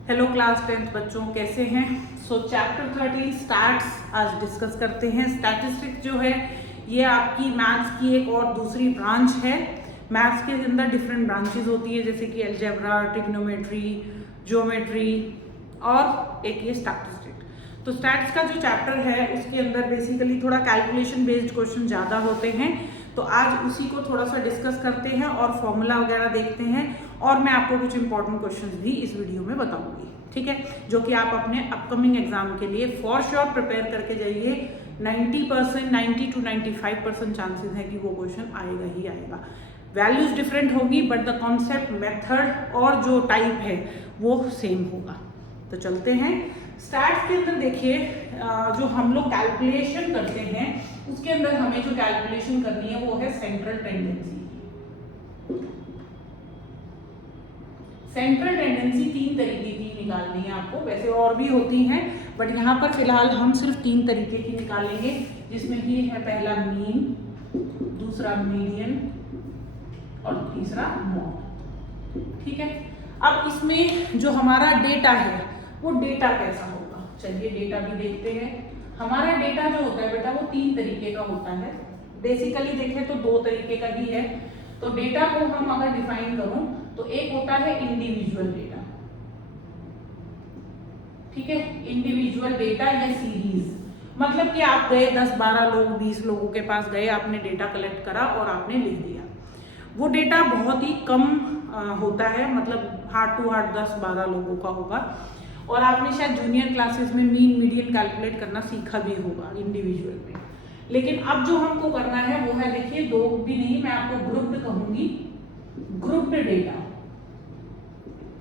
Hello class 10th बच्चों, कैसे हैं? चैप्टर 13 स्टैट्स आज डिस्कस करते हैं। स्टैटिस्टिक्स जो है ये आपकी मैथ्स की एक और दूसरी ब्रांच है। मैथ्स के अंदर डिफरेंट ब्रांचेस होती है, जैसे कि अलजेब्रा, ट्रिग्नोमेट्री, ज्योमेट्री और एक ये स्टैटिस्टिक्स। तो स्टैट्स का जो चैप्टर है उसके अंदर बेसिकली थोड़ा कैलकुलेशन बेस्ड क्वेश्चन ज़्यादा होते हैं। तो आज उसी को थोड़ा सा डिस्कस करते हैं और फॉर्मूला वगैरह देखते हैं, और मैं आपको कुछ इंपॉर्टेंट क्वेश्चंस भी इस वीडियो में बताऊंगी, ठीक है, जो कि आप अपने अपकमिंग एग्जाम के लिए फॉर श्योर प्रिपेयर करके जाइए। 90% 90 to 95% चांसेस है कि वो क्वेश्चन आएगा ही आएगा। वैल्यूज डिफरेंट होगी बट द कॉन्सेप्ट, मेथड और जो टाइप है वो सेम होगा। तो चलते हैं स्टैट्स के अंदर। देखिए, जो हम लोग कैलकुलेशन करते हैं उसके अंदर हमें जो कैलकुलेशन करनी है वो है सेंट्रल टेंडेंसी। सेंट्रल टेंडेंसी 3 तरीके की निकालनी है आपको, वैसे और भी होती हैं बट यहाँ पर फिलहाल हम सिर्फ 3 तरीके की निकालेंगे, जिसमें कि है पहला मीन, दूसरा मीडियन और तीसरा मॉड, ठीक है। अब इसमें जो हमारा डेटा है वो डेटा कैसा होगा, चलिए डेटा भी देखते हैं। हमारा डेटा जो होता है बेटा वो 3 तरीके का होता है। बेसिकली देखें तो 2 तरीके का ही है। तो डेटा को हम अगर डिफाइन करूं तो एक होता है इंडिविजुअल डेटा, ठीक है, इंडिविजुअल डेटा या सीरीज। मतलब कि आप गए 10-12 लोग 20 लोगों के पास गए, आपने डेटा कलेक्ट करा और आपने लिख दिया। वो डेटा बहुत ही कम होता है, मतलब हार्ट टू हार्ट 10-12 लोगों का होगा। और आपने शायद जूनियर क्लासेस में मीन मीडियन कैलकुलेट करना सीखा भी होगा इंडिविजुअल में। लेकिन अब जो हमको करना है वो है, देखिए, 2 भी नहीं, मैं आपको ग्रुप्ड कहूंगी, ग्रुप्ड डेटा।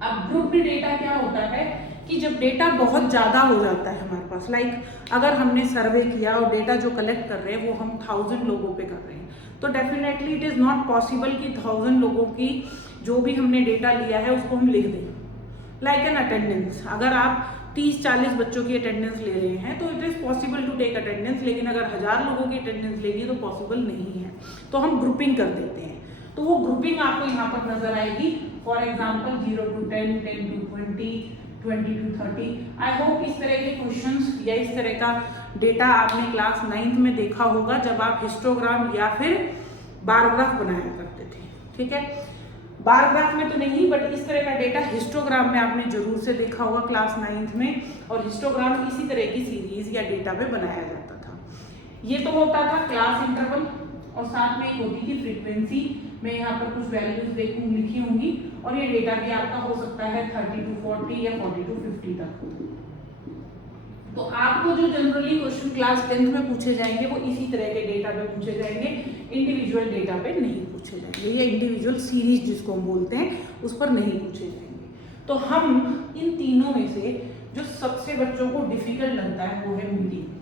अब ग्रुप्ड डेटा क्या होता है कि जब डेटा बहुत ज्यादा हो जाता है हमारे पास, लाइक अगर हमने सर्वे किया और डेटा जो कलेक्ट कर रहे हैं वो हम 1000 लोगों पे कर रहे हैं, तो definitely it is not possible कि 1000 लोगों की जो भी हमने डेटा लिया है उसको हम लिख दें। लाइक एन अटेंडेंस, अगर आप 30-40 बच्चों की अटेंडेंस ले रहे हैं तो it is possible to take attendance, लेकिन अगर 1000 लोगों की अटेंडेंस लेनी तो पॉसिबल नहीं है। तो हम ग्रुपिंग कर देते हैं, तो वो ग्रुपिंग आपको यहाँ पर नजर आएगी। For example 0 to 10, 10 to 20, 20 to 30। I hope इस तरह के क्वेश्चंस या इस तरह का डेटा आपने क्लास 9th में देखा होगा, जब आप हिस्टोग्राम या फिर बार ग्राफ बनाया करते थे, ठीक है। बार ग्राफ में तो नहीं, बट इस तरह का डेटा हिस्टोग्राम में आपने जरूर से देखा होगा क्लास 9th में, और हिस्टोग्राम इसी तरह की सीरीज या डेटा पे बनाया जाता था। ये तो होता था क्लास इंटरवल, और साथ में एक होती थी फ्रीक्वेंसी। मैं यहाँ पर कुछ वैल्यूज लिखी होंगी, और ये डेटा भी आपका हो सकता है 30 to 40 या 40 to 50 तक। तो आपको जो जनरली क्वेश्चन क्लास 10th में पूछे जाएंगे वो इसी तरह के डेटा पे पूछे जाएंगे, इंडिविजुअल डेटा पे नहीं पूछे जाएंगे, या इंडिविजुअल सीरीज जिसको हम बोलते हैं उस पर नहीं पूछे जाएंगे। तो हम इन तीनों में से जो सबसे बच्चों को डिफिकल्ट लगता है वो है मीडियन।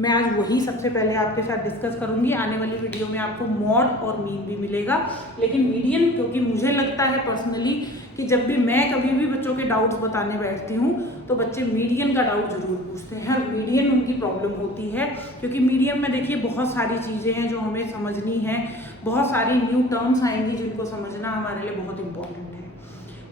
मैं आज वही सबसे पहले आपके साथ डिस्कस करूंगी। आने वाली वीडियो में आपको मॉड और मीन भी मिलेगा, लेकिन मीडियन, क्योंकि मुझे लगता है पर्सनली कि जब भी मैं कभी भी बच्चों के डाउट्स बताने बैठती हूँ तो बच्चे मीडियन का डाउट जरूर पूछते हैं, और मीडियन उनकी प्रॉब्लम होती है, क्योंकि मीडियन में देखिए बहुत सारी चीज़ें हैं जो हमें समझनी है, बहुत सारी न्यू टर्म्स आएंगी जिनको समझना हमारे लिए बहुत इंपॉर्टेंट है।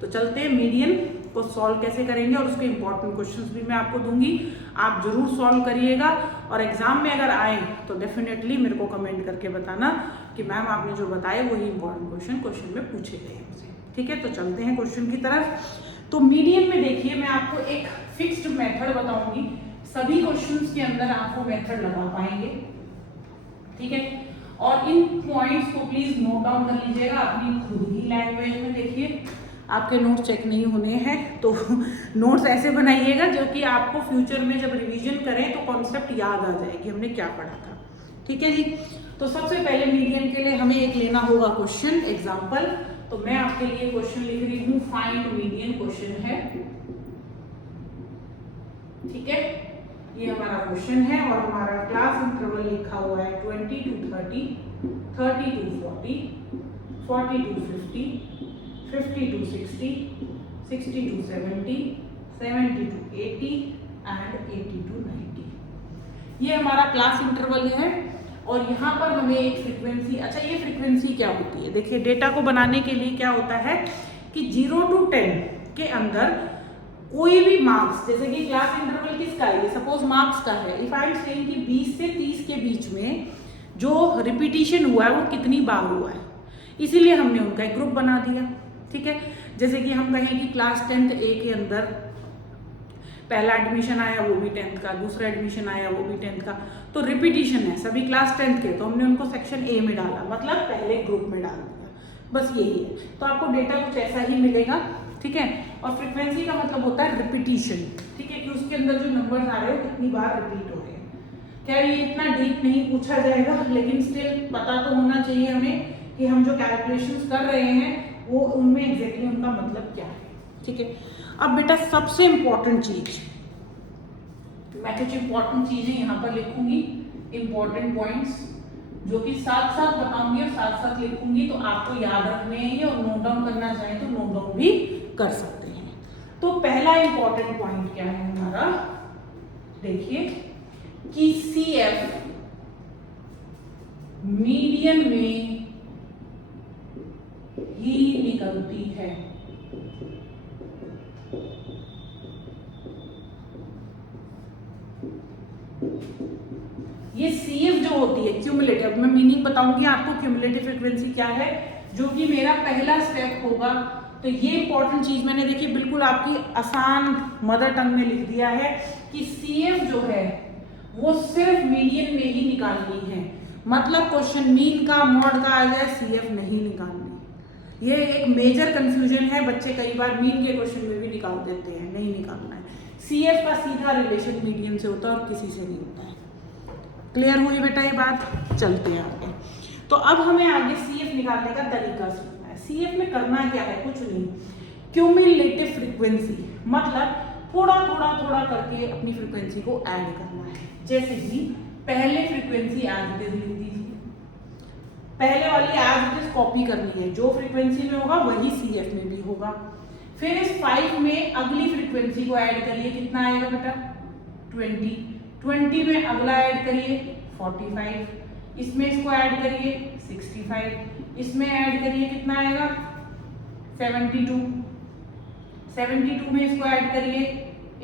तो चलते हैं मीडियन को सॉल्व कैसे करेंगे, और उसके इंपॉर्टेंट क्वेश्चंस भी मैं आपको दूंगी, आप जरूर सॉल्व करिएगा। और एग्जाम में अगर आए तो डेफिनेटली मेरे को कमेंट करके बताना कि मैम आपने जो बताया वही इंपॉर्टेंट क्वेश्चन में पूछे गए हमसे, ठीक है। तो चलते हैं क्वेश्चन की तरफ। तो मीडियन में देखिए, मैं आपको एक फिक्स्ड मेथड बताऊंगी, सभी क्वेश्चंस के अंदर आपको मेथड लगा पाएंगे, ठीक है। और इन पॉइंट्स को प्लीज नोट डाउन कर लीजिएगा अपनी खुद ही लैंग्वेज में। देखिए, आपके नोट्स चेक नहीं होने हैं, तो नोट्स ऐसे बनाइएगा जो कि आपको फ्यूचर में जब रिवीजन करें तो कॉन्सेप्ट याद आ जाए कि हमने क्या पढ़ा था, ठीक है जी। तो सबसे पहले मीडियन के लिए हमें एक लेना होगा क्वेश्चन एग्जाम्पल। तो मैं आपके लिए क्वेश्चन लिख रही हूँ, फाइंड मीडियन क्वेश्चन है, ठीक है। ये हमारा क्वेश्चन है, और हमारा क्लास इंटरवल लिखा हुआ है 20 to 30, 30 to 40, 40 to 50, 50 to 60, 60 to 70, 70 to 80 and 80 to 90। ये हमारा क्लास इंटरवल है, और यहाँ पर हमें एक फ्रीक्वेंसी, अच्छा ये फ्रीक्वेंसी क्या होती है, देखिए डेटा को बनाने के लिए क्या होता है कि 0 to 10 के अंदर कोई भी मार्क्स, जैसे कि क्लास इंटरवल किसका है, सपोज मार्क्स का है, इफ आई एम सेइंग कि 20 से 30 के बीच में जो रिपीटिशन हुआ है वो कितनी बार हुआ है, इसीलिए हमने उनका एक ग्रुप बना दिया। ठीक है, जैसे कि हम कहें कि क्लास 10th A के अंदर पहला एडमिशन आया वो भी 10th का, दूसरा एडमिशन आया वो भी 10th का, तो रिपीटिशन है सभी क्लास 10th के, तो हमने उनको सेक्शन A में डाला, मतलब पहले ग्रुप में डाल दिया, बस यही है। तो आपको डेटा कुछ ऐसा ही मिलेगा। ठीक है, और फ्रीक्वेंसी का मतलब होता है रिपीटिशन। ठीक है, कि उसके अंदर जो नंबर्स आ रहे हो कितनी बार रिपीट हो रहे हैं। क्या ये इतना डीप नहीं पूछा जाएगा, लेकिन स्टिल पता तो होना चाहिए हमें कि हम जो कैलकुलेशंस कर रहे हैं वो उनमें एग्जैक्टली उनका मतलब क्या है। ठीक है, अब बेटा सबसे इंपॉर्टेंट चीज, मैं कुछ इंपॉर्टेंट चीजें यहाँ पर लिखूंगी, इंपॉर्टेंट पॉइंट्स जो कि साथ साथ बताऊंगी और साथ साथ लिखूंगी, तो आपको याद रखने हैं ये, और नोट डाउन करना चाहें तो नोट डाउन भी कर सकते हैं। तो पहला इंपॉर्टेंट पॉइंट क्या है हमारा, देखिए कि CF मीडियन में ही निकलती है। ये CF जो होती है क्यूमुलेटिव, मैं मीनिंग बताऊंगी आपको क्यूमुलेटिव फ्रीक्वेंसी क्या है, जो कि मेरा पहला स्टेप होगा। तो ये इंपॉर्टेंट चीज मैंने देखी बिल्कुल आपकी आसान मदर टंग में लिख दिया है कि CF जो है वो सिर्फ मीडियन में ही निकालनी है, मतलब क्वेश्चन मीन का मॉड का आ जाए CF नहीं निकालनी। ये एक मेजर कंफ्यूजन है, बच्चे कई बार मीन के क्वेश्चन में भी निकाल देते हैं, नहीं निकालना है। CF का सीधा रिलेशन मीडियन से होता है और किसी से नहीं होता है। क्लियर हुई बेटा ये बात, चलते हैं आगे। तो अब हमें आगे CF निकालने का तरीका सीखना है। CF में करना क्या है, कुछ नहीं, क्यूमुलेटिव फ्रीक्वेंसी, मतलब थोड़ा थोड़ा थोड़ा करके अपनी फ्रीक्वेंसी को ऐड करना है। जैसे कि पहले फ्रीक्वेंसी एज इट इज लिख दीजिए, पहले वाली एज इट इज कॉपी करनी है, जो फ्रीक्वेंसी में होगा वही CF में भी होगा। फिर इस 5 में अगली फ्रीक्वेंसी को ऐड करिए, कितना आएगा बेटा 20, 20 में अगला ऐड करिए 45, इसमें इसको ऐड करिए 65, इसमें ऐड करिए कितना आएगा 72, 72 में इसको ऐड करिए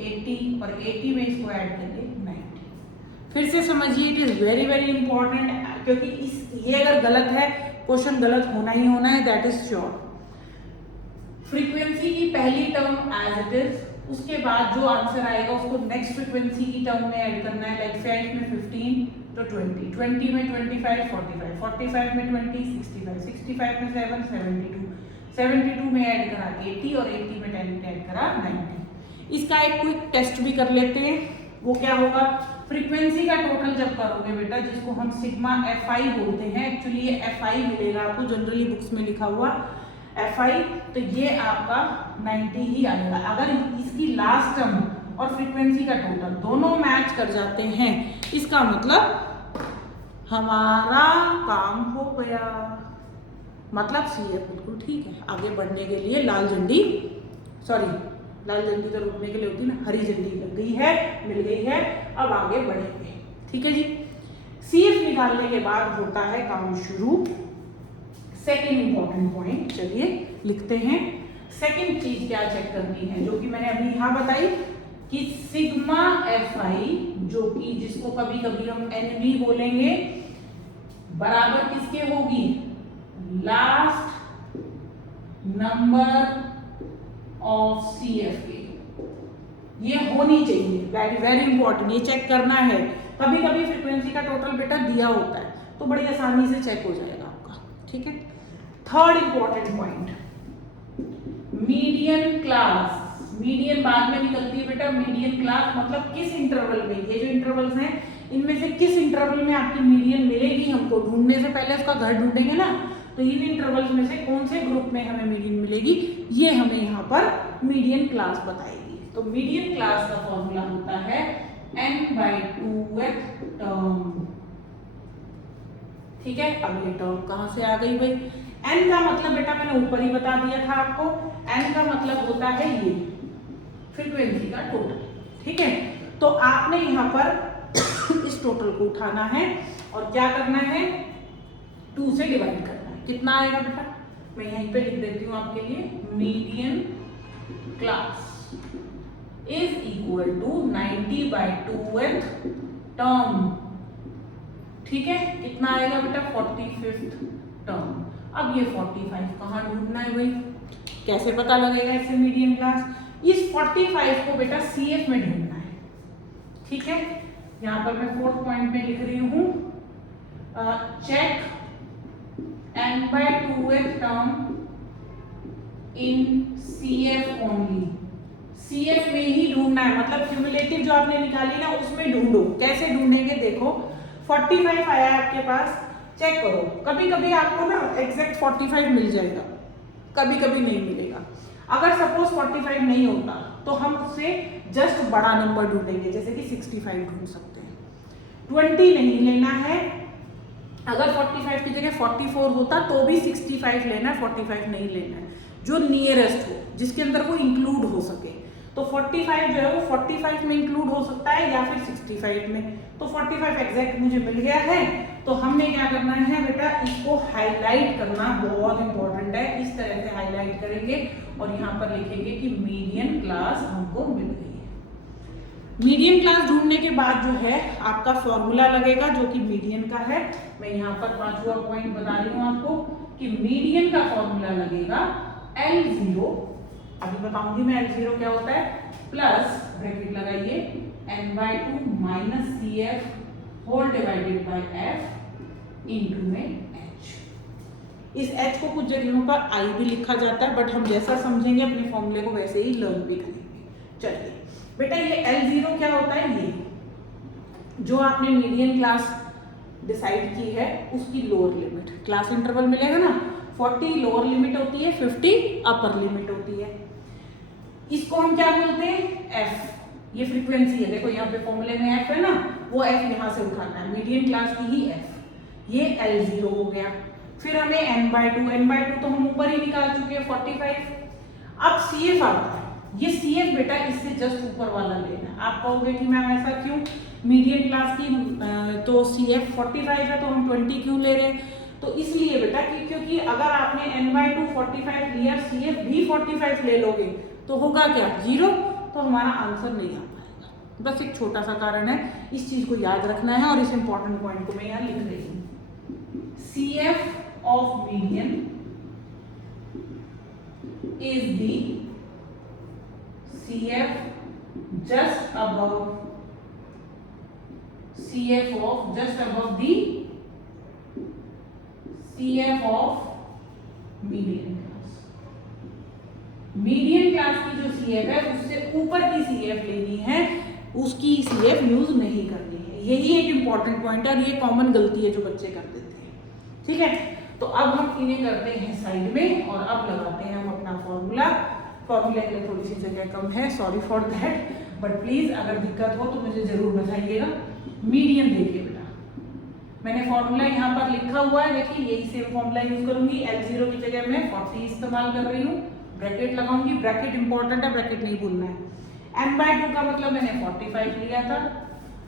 80 और 80 में इसको ऐड करिए 90। फिर से समझिए, it is very very important, क्योंकि ये अगर गलत है क्वेश्चन गलत होना ही होना है, दैट इज श्योर। फ्रीक्वेंसी की पहली टर्म एज इट इज, उसके बाद जो आंसर आएगा उसको नेक्स्ट फ्रीक्वेंसी की टर्म में ऐड करना है। लाइक 5 में 15 तो 20, 20 में 25, 45, 45 में 20, 65, 65 में 7, 72, 72 में ऐड करा 80 और 80 में 10 ऐड करा 90। इसका एक क्विक टेस्ट भी कर लेते हैं, वो क्या होगा, फ्रीक्वेंसी का टोटल जब करोगे बेटा, जिसको हम सिग्मा FI बोलते हैं, एक्चुअली ये FI मिलेगा आपको जनरली बुक्स में लिखा हुआ FI, तो ये आपका 90 ही आएगा। अगर इसकी लास्ट टर्म और फ्रीक्वेंसी का टोटल दोनों मैच कर जाते हैं, इसका मतलब हमारा काम हो गया, मतलब CF बिल्कुल ठीक है। आगे बढ़ने के लिए लाल झंडी, सॉरी लाल झंडी तो रुकने के लिए होती है ना, हरी झंडी लग गई है, मिल गई है, अब आगे बढ़ेंगे। ठीक है जी, CF निकालने के बाद होता है काम शुरू। सेकेंड इंपॉर्टेंट पॉइंट, चलिए लिखते हैं। सेकेंड चीज क्या चेक करनी है, जो कि मैंने अभी यहाँ बताई कि सिग्मा FI, जो कि जिसको कभी कभी हम NB बोलेंगे, बराबर किसके होगी, लास्ट नंबर ऑफ CF के। ये होनी चाहिए, वेरी वेरी इंपॉर्टेंट, ये चेक करना है। कभी कभी फ्रीक्वेंसी का टोटल बेटा दिया होता है तो बड़ी आसानी से चेक हो जाएगा आपका। ठीक है, third important point, median class. Median बाद में निकलती है बेटा, मीडियन क्लास मतलब किस इंटरवल में, ये जो इंटरवल्स हैं इनमें से किस इंटरवल में आपकी मीडियन मिलेगी, हमको ढूंढने से पहले उसका घर ढूंढेंगे ना, तो इन इंटरवल्स में से कौन से ग्रुप में हमें मीडियन मिलेगी, ये हमें यहाँ पर मीडियन क्लास बताएगी। तो मीडियन क्लास का फॉर्मूला होता है n/2th टर्म। ठीक है, अब ये टर्म कहाँ से आ गई भाई, n का मतलब बेटा मैंने ऊपर ही बता दिया था आपको, n का मतलब होता है ये फ्रीक्वेंसी का टोटल। ठीक है, तो आपने यहाँ पर इस टोटल को उठाना है और क्या करना है, 2 से डिवाइड करना है। कितना आएगा बेटा, मैं यहीं पे लिख देती हूँ आपके लिए, median class is equal to 90/2th term. ठीक है, कितना आएगा बेटा 45th टर्म। अब ये 45 कहाँ ढूंढना है भाई, कैसे पता लगेगा इससे मीडियन क्लास? इस 45 को बेटा CF में ढूंढना है। ठीक है, यहाँ पर मैं 4th पॉइंट में लिख रही हूँ, check n/2th term in CF only. CF में ही ढूंढना है, मतलब क्यूमुलेटिव जो आपने निकाली ना उसमें ढूंढो। कैसे ढूंढेंगे देखो, 45 आया आपके पास, चेक करो। कभी कभी आपको ना एग्जैक्ट 45 मिल जाएगा, कभी कभी नहीं मिलेगा। अगर सपोज 45 नहीं होता तो हम उससे जस्ट बड़ा नंबर ढूंढेंगे, जैसे कि 65 ढूंढ सकते हैं। 20 नहीं लेना है, अगर 45 की जगह 44 होता तो भी 65 लेना है, 45 नहीं लेना है। जो नियरेस्ट हो, जिसके अंदर वो इंक्लूड हो सके। तो 45 जो है वो 45 में इंक्लूड हो सकता है या फिर 65 में। तो 45 एग्जैक्ट मुझे मिल गया है, तो हमने क्या करना है बेटा, इसको हाईलाइट करना बहुत इंपॉर्टेंट है। इस तरह से हाईलाइट करेंगे और यहाँ पर लिखेंगे कि मीडियन क्लास हमको मिल गई है। मीडियन क्लास ढूंढने के बाद जो है आपका फॉर्मूला लगेगा जो कि मीडियन का है। मैं यहाँ पर 5वां पॉइंट बता रही हूँ आपको कि मीडियन का फॉर्मूला लगेगा L0, अभी बताऊंगी मैं L0 क्या होता है, प्लस ब्रैकेट लगाइए n/2 minus CF whole divided by F into में H। इस H को कुछ जगहों पर I भी लिखा जाता है, बट हम जैसा समझेंगे अपने फॉर्मूले को वैसे ही लर्न भी करेंगे। चलिए बेटा, ये L0 क्या होता है, ये जो आपने मीडियन क्लास डिसाइड की है उसकी लोअर लिमिट। क्लास इंटरवल मिलेगा ना, 40 लोअर लिमिट होती है, 50 अपर लिमिट होती है। इसको हम क्या बोलते हैं, F। ये फ्रीक्वेंसी है, देखो यहाँ पे फॉर्मूले में F है ना, वो F यहाँ से उठाना है, मीडियन क्लास की ही F। ये L0 हो गया। फिर हमें n/2 तो हम ऊपर ही निकाल चुके हैं 45। अब CF आता है, ये CF बेटा इससे जस्ट ऊपर वाला लेना है। आप कहोगे कि मैम ऐसा क्यों, मीडियन क्लास की तो CF 45 है तो हम 20 क्यों ले रहे हैं? तो इसलिए बेटा कि क्योंकि अगर आपने n/2 45 लिया, CF भी 45 ले लोगे तो होगा क्या, 0, तो हमारा आंसर नहीं आ पाएगा। बस एक छोटा सा कारण है, इस चीज को याद रखना है और इस इंपॉर्टेंट पॉइंट को मैं यहाँ लिख रही हूँ। CF of median is the CF just above CF of just above the CF of median class। Median class की जो CF है उससे ऊपर की CF लेनी है, उसकी CF यूज नहीं करनी है। यही एक इंपॉर्टेंट पॉइंट है और ये कॉमन गलती है जो बच्चे कर देते हैं। ठीक है, तो अब हम इन्हें करते हैं साइड में और अब लगाते हैं हम अपना फॉर्मूला। फॉर्मूले के लिए थोड़ी सी जगह कम है, sorry for that, but please अगर दिक्कत हो तो मुझे जरूर बताइएगा। मीडियन देखिए बेटा, मैंने फॉर्मूला यहाँ पर लिखा हुआ है, देखिए यही सेम फॉर्मूला यूज करूंगी। L0 की जगह मैं 40 इस्तेमाल कर रही हूँ, ब्रैकेट लगाऊंगी, ब्रैकेट इंपॉर्टेंट है, ब्रैकेट नहीं भूलना है। n/2 का मतलब मैंने 45 लिया था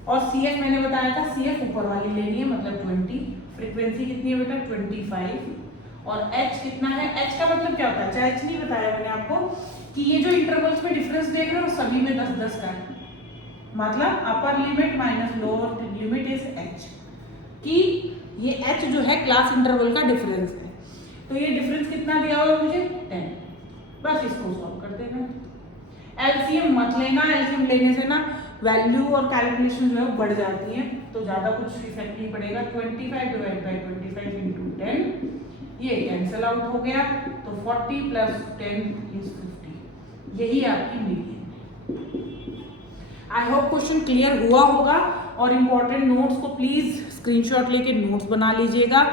और CF मैंने बताया था CF ऊपर वाली लेनी है, मतलब 20। फ्रीक्वेंसी कितनी है बेटा, 25। और H कितना है, H का मतलब क्या होता है, अच्छा H नहीं बताया मैंने आपको कि ये जो इंटरवल्स में डिफरेंस देख रहे हो सभी में 10-10 का है, मतलब upper limit minus lower limit is H, कि ये H जो है क्लास इंटरवल का डिफरेंस है। तो ये डिफरेंस कितना दिया हुआ मुझे, 10। बस इसको सॉल्व कर देना। एलसीएम मत लेना, एलसीएम लेने से ना वैल्यू और कैलकुलेशन जो है बढ़ जाती है, तो ज्यादा कुछ इफेक्ट नहीं पड़ेगा। 25 डिवाइड बाई 25 इंटू 10, ये कैंसिल आउट हो गया, तो 40 प्लस 10 इज 50। यही आपकी मीडियन है। आई होप क्वेश्चन क्लियर हुआ होगा और इम्पोर्टेंट नोट्स को प्लीज स्क्रीनशॉट लेके नोट्स बना लीजिएगा।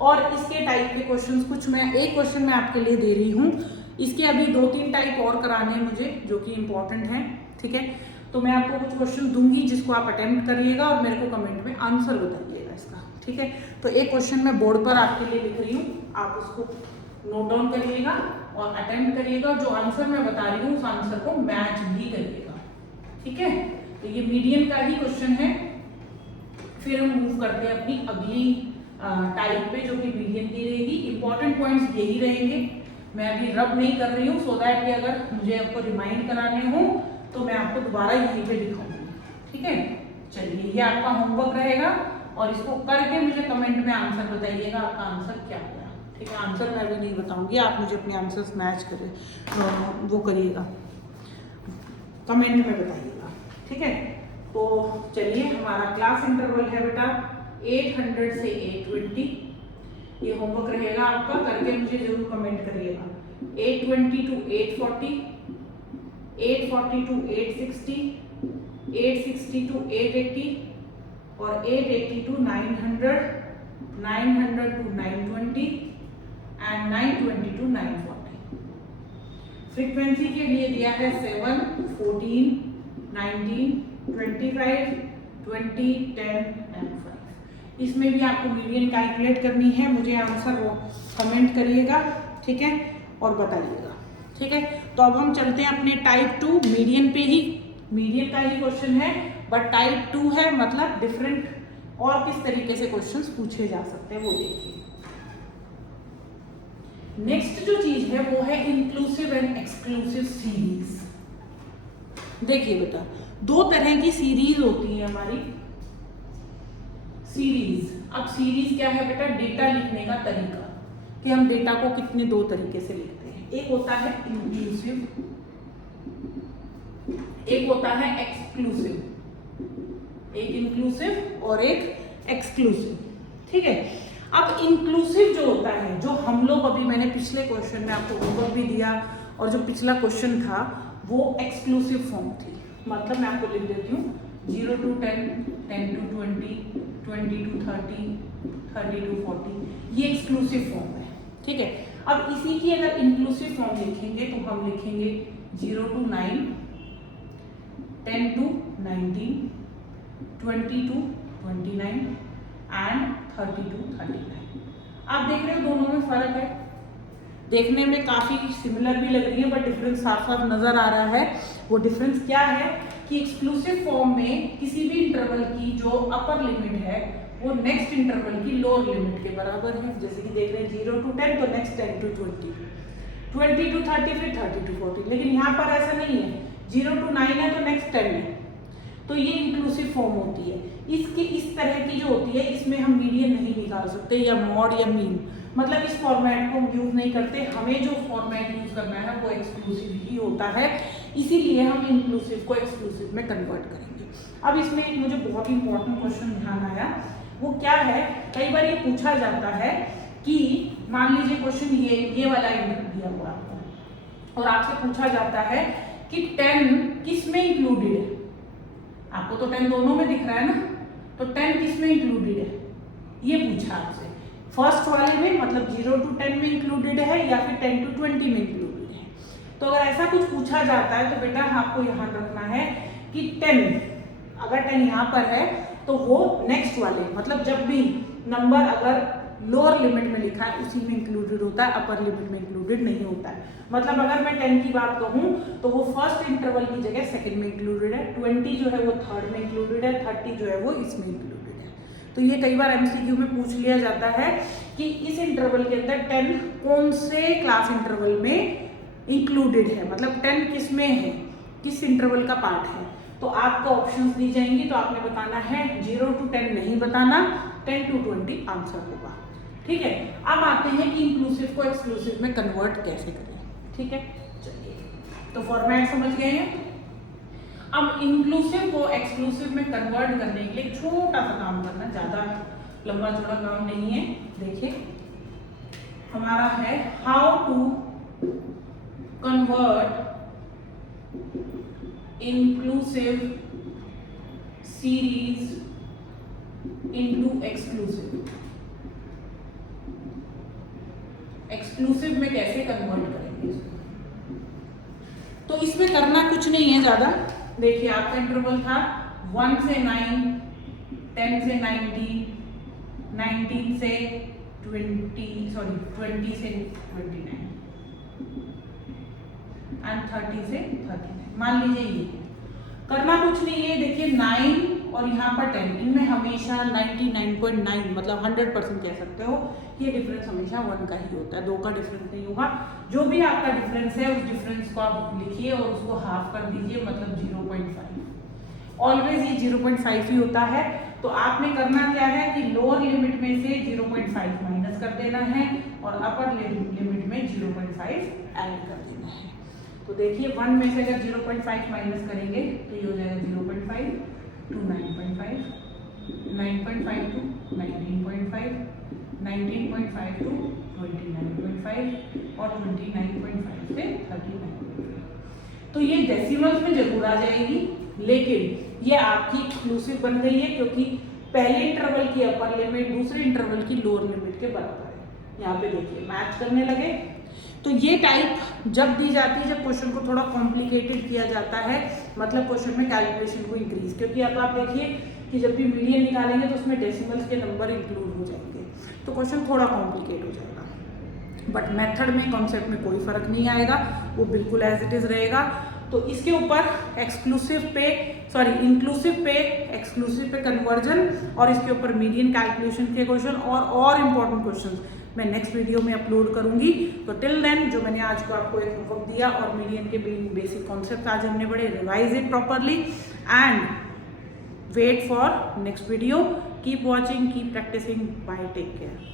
और इसके टाइप के क्वेश्चंस कुछ मैं एक क्वेश्चन मैं आपके लिए दे रही हूँ, इसके अभी 2-3 टाइप और कराने हैं मुझे जो कि इम्पोर्टेंट हैं, ठीक है। तो मैं आपको कुछ क्वेश्चन दूंगी जिसको आप अटेम्प्ट करिएगा और मेरे को कमेंट में आंसर बताइएगा इसका, ठीक है। तो एक क्वेश्चन मैं बोर्ड पर आपके लिए लिख रही हूँ, आप उसको नोट डाउन करिएगा और अटेम्प्ट करिएगा, और जो आंसर मैं बता रही हूँ उस आंसर को मैच भी करिएगा, ठीक है। तो ये मीडियन का ही क्वेश्चन है। फिर हम मूव करते हैं अपनी अगली टाइप पे जो कि मीडियन की रहेगी। इंपॉर्टेंट पॉइंट्स यही रहेंगे, मैं अभी रब नहीं कर रही हूँ, सो दैट कि अगर मुझे आपको रिमाइंड कराने हो तो मैं आपको दोबारा यहीं पे दिखाऊंगी, ठीक है। चलिए, ये आपका होमवर्क रहेगा और इसको करके मुझे कमेंट में आंसर बताइएगा आपका आंसर क्या गया, ठीक है। आंसर मैं भी नहीं बताऊंगी, आप मुझे अपने आंसर्स मैच करें, वो करिएगा, कमेंट में बताइएगा, ठीक है। तो चलिए, हमारा क्लास इंटरवल है बेटा 800 से 820। ये होमवर्क रहेगा आपका, करके मुझे जरूर कमेंट करिएगा। 820 टू 840, 840 टू 860, 860 टू 880 और 880 to 900, 900 to 920 and 920 to 940। Frequency के लिए दिया है 7, 14, 19, 25, 20, 10 एंड 5। इसमें भी आपको मीडियन कैलकुलेट करनी है, मुझे आंसर वो कमेंट करिएगा, ठीक है, और बताइएगा, ठीक है। तो अब हम चलते हैं अपने टाइप 2 मीडियन पे ही। मीडियन का ही क्वेश्चन है, बट टाइप 2 है, मतलब डिफरेंट और किस तरीके से क्वेश्चंस पूछे जा सकते हैं वो देखिए। नेक्स्ट जो चीज है वो है इंक्लूसिव एंड एक्सक्लूसिव सीरीज। देखिए बेटा, दो तरह की सीरीज होती है हमारी। सीरीज, अब सीरीज क्या है बेटा? डेटा लिखने का तरीका, कि हम डेटा को कितने दो तरीके से लिखते हैं। एक होता है इंक्लूसिव, एक होता है एक्सक्लूसिव, एक इंक्लूसिव और एक एक्सक्लूसिव, ठीक है। अब इंक्लूसिव जो होता है, जो हम लोग अभी, मैंने पिछले क्वेश्चन में आपको होमवर्क भी दिया और जो पिछला क्वेश्चन था वो एक्सक्लूसिव फॉर्म थी। मतलब मैं आपको लिख देती हूँ 0 to 10, 10 to 20, 20 to 30, 30 to 40, ये एक्सक्लूसिव फॉर्म है, ठीक है। अब इसी की अगर इंक्लूसिव फॉर्म लिखेंगे तो हम लिखेंगे 0 to 9, 10 to 19, 20 to 29 and 30 to 39। आप देख रहे हो दोनों में फर्क है, देखने में काफी सिमिलर भी लग रही है बट डिफरेंस साफ साफ नजर आ रहा है। वो डिफरेंस क्या है कि एक्सक्लूसिव फॉर्म में किसी भी इंटरवल की जो अपर लिमिट है वो नेक्स्ट इंटरवल की लोअर लिमिट के बराबर है। जैसे कि देख रहे हैं 0 to 10 तो नेक्स्ट 10 to 20, 20 to 30 फिर 30 to 40। लेकिन यहाँ पर ऐसा नहीं है, 0 to 9 है तो नेक्स्ट 10 है, तो ये इंक्लूसिव फॉर्म होती है। इसकी इस तरह की जो होती है इसमें हम मीडियन नहीं निकाल सकते या मॉड या मीन, मतलब इस फॉर्मेट को हम यूज नहीं करते। हमें जो फॉर्मेट यूज करना है वो एक्सक्लूसिव ही होता है, इसीलिए हम इंक्लूसिव को एक्सक्लूसिव में कन्वर्ट करेंगे। अब इसमें एक मुझे बहुत इंपॉर्टेंट क्वेश्चन ध्यान आया, वो क्या है, कई बार ये पूछा जाता है कि मान लीजिए क्वेश्चन ये वाला दिया हुआ आपको और आपसे पूछा जाता है कि 10 किस में इंक्लूडेड है। आपको तो 10 दोनों में दिख रहा है ना, तो 10 किस में इंक्लूडेड है ये पूछा आपसे। फर्स्ट वाले में मतलब 0 to 10 में इंक्लूडेड है या फिर 10 to 20 में इंक्लूडेड है। तो अगर ऐसा कुछ पूछा जाता है तो बेटा आपको ध्यान रखना है कि 10, अगर 10 यहाँ पर है तो वो नेक्स्ट वाले, मतलब जब भी नंबर अगर लोअर लिमिट में लिखा है उसी में इंक्लूडेड होता है, अपर लिमिट में इंक्लूडेड नहीं होता है। मतलब अगर मैं 10 की बात कहूँ तो वो फर्स्ट इंटरवल की जगह सेकंड में इंक्लूडेड है, 20 जो है वो थर्ड में इंक्लूडेड है, 30 जो है वो इसमें इंक्लूडेड है। तो ये कई बार एमसीक्यू में पूछ लिया जाता है कि इस इंटरवल के अंदर 10 कौन से क्लास इंटरवल में इंक्लूडेड है, मतलब 10 किस में है, किस इंटरवल का पार्ट है। तो आपको ऑप्शंस दी जाएंगी, तो आपने बताना है 0 to 10 नहीं बताना, 10 to 20 आंसर होगा, ठीक है। अब आते हैं कि इंक्लूसिव को एक्सक्लूसिव में कन्वर्ट कैसे करें, ठीक है। चलिए, तो फॉर्मेट समझ गए हैं। अब इंक्लूसिव को एक्सक्लूसिव में कन्वर्ट करने के लिए छोटा सा काम करना, ज्यादा लंबा चौड़ा काम नहीं है। देखिए हमारा है how to convert inclusive series into exclusive। Exclusive में कैसे कन्वर्ट करेंगे इसको? तो इसमें करना कुछ नहीं है ज्यादा। देखिए आपका इंटरवल था 1 से 9, 10 से 19, 19 से 20 से 29 एंड 30 से 39। मान लीजिए ये करना कुछ नहीं है। देखिए 9 और यहाँ पर 10, इनमें हमेशा 99.9 मतलब 100% कह सकते हो, ये डिफरेंस हमेशा 1 का ही होता है, 2 का डिफरेंस नहीं होगा। जो भी आपका डिफरेंस है उस डिफरेंस को आप लिखिए और उसको हाफ कर दीजिए, मतलब 0.5। ऑलवेज ये 0.5 ही होता है। तो आपने करना क्या है कि लोअर लिमिट में से 0.5 माइनस कर देना है और अपर लिमिट में 0.5 ऐड कर देना है। तो देखिए 1 में से अगर 0.5 माइनस करेंगे तो ये हो जाएगा 0.5 टू 9.5, 9.5 टू 19.5, 19.5 टू 29.5 और 29.5 से 39.5। तो ये डेसिमल्स में जरूर आ जाएगी, लेकिन ये आपकी एक्सक्लूसिव बन गई है क्योंकि पहले इंटरवल की अपर लिमिट दूसरे इंटरवल की लोअर लिमिट के बराबर है। यहाँ पे देखिए मैच करने लगे। तो ये टाइप जब दी जाती है, जब क्वेश्चन को थोड़ा कॉम्प्लिकेटेड किया जाता है, मतलब क्वेश्चन में कैलकुलेशन को इंक्रीज, क्योंकि अब आप देखिए कि जब भी मीडियन निकालेंगे तो उसमें डेसिमल्स के नंबर इंक्लूड हो जाएंगे, तो क्वेश्चन थोड़ा कॉम्प्लिकेट हो जाएगा। बट मेथड में, कॉन्सेप्ट में कोई फर्क नहीं आएगा, वो बिल्कुल एज इट इज रहेगा। तो इसके ऊपर इंक्लूसिव पे कन्वर्जन और इसके ऊपर मीडियन कैलकुलेशन के क्वेश्चन और इंपॉर्टेंट क्वेश्चन मैं नेक्स्ट वीडियो में अपलोड करूंगी। तो टिल देन जो मैंने आज को आपको एक वक्त दिया और मीडियन के बेसिक कॉन्सेप्ट आज हमने पढ़े, revise it properly and wait for next video. Keep watching, keep practising, bye, take care.